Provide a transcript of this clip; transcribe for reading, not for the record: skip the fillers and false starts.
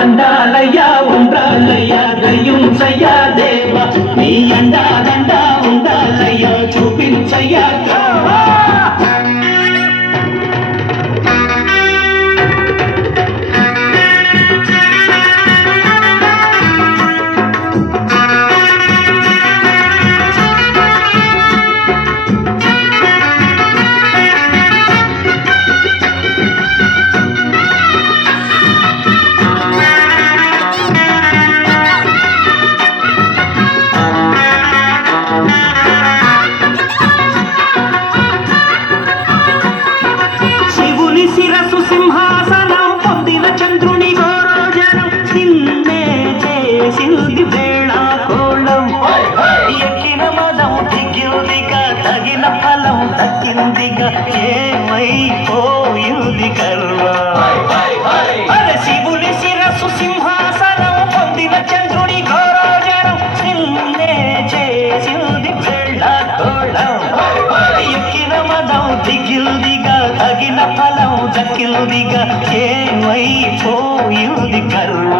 దండాలయ్యా ఉండాలయ్యా దయ్యుంచయ్యా దేవ నీ అండా దండా ఉండాలయ్యా చూపించయ్యా శిరసు సింహాసనం పొందిన చంద్రుని గోరోజనం నిన్నే చేసింది వేళాకోళం ఎక్కిన మదం దిగిందిగా తగిన ఫలం దక్కిందిగా ఏమైపోయింది కర్మ అరే శివుని శిరసు సింహాసనం పొందిన చంద్రుని గోరోజనం నిన్నే చేసింది వేళాకోళం ఎక్కిన మదం దిగిందిగా తగిన ఫలం దక్కిందిగా ఏమైపోయింది కర్మ